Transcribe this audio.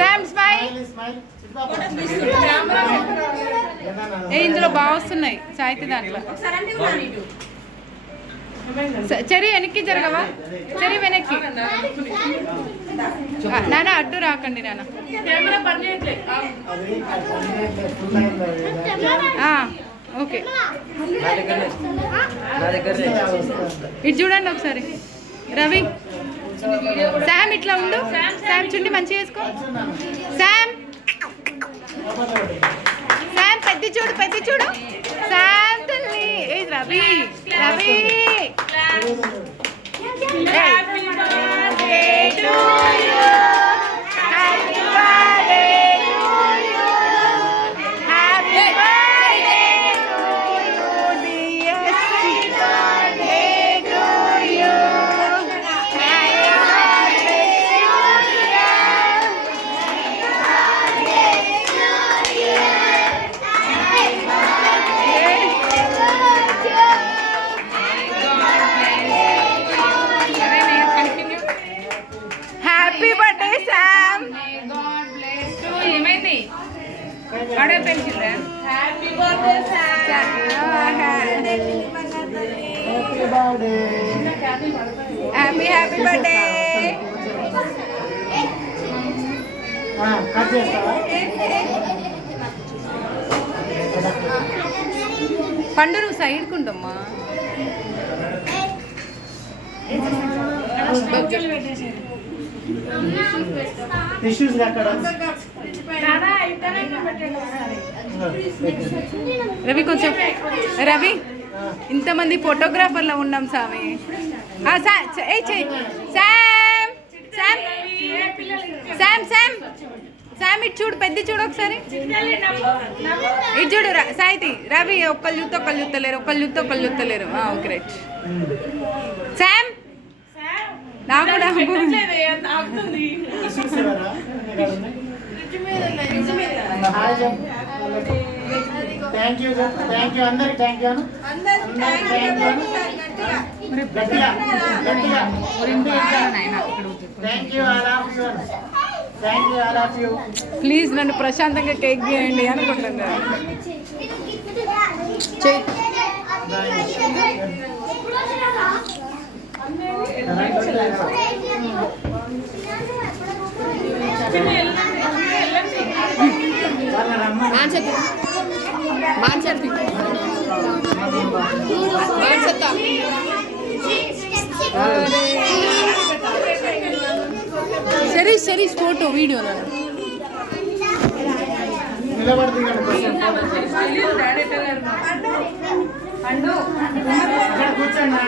Sam smile. ఇందులో బాగా వస్తున్నాయి సాహిత్య దాంట్లో. చెరి వెనక్కి జరగవా, చెరి వెనక్కి. నాన్న అడ్డు రాకండి నాన్న. ఓకే ఇటు చూడండి ఒకసారి. రవి శామ్ ఇట్లా ఉండు. శామ్ చుండి మంచిగా వేసుకో. శామ్ శామ్ పెద్ద చూడు, పెద్ద చూడు. శామ్ తల్లి. Ravi Ravi happy birthday. పండు నువ్వు సైడ్కుంటమ్మా. రవి కొంచెం, రవి ఇంతమంది ఫోటోగ్రాఫర్లో ఉన్నాం స్వామి. శామ్ శామ్ శామ్ ఇటు చూడు, పెద్ద చూడు ఒకసారి. ఇటు చూడు సాయితి. రవి ఒక్కళ్ళు చూస్తే ఒకళ్ళు చూస్తలేరు, ఒకళ్ళు చూస్తే ఒకళ్ళు చూస్తలేరు. Okay right. శామ్ నాకు కూడా థ్యాంక్ యూ అందరికి. థ్యాంక్ యూ ప్లీజ్ నన్ను ప్రశాంతంగా కేక్ చేయండి అనుకుంటున్నా. శరీష్ ఫోటో వీడియో కూర్చోండి.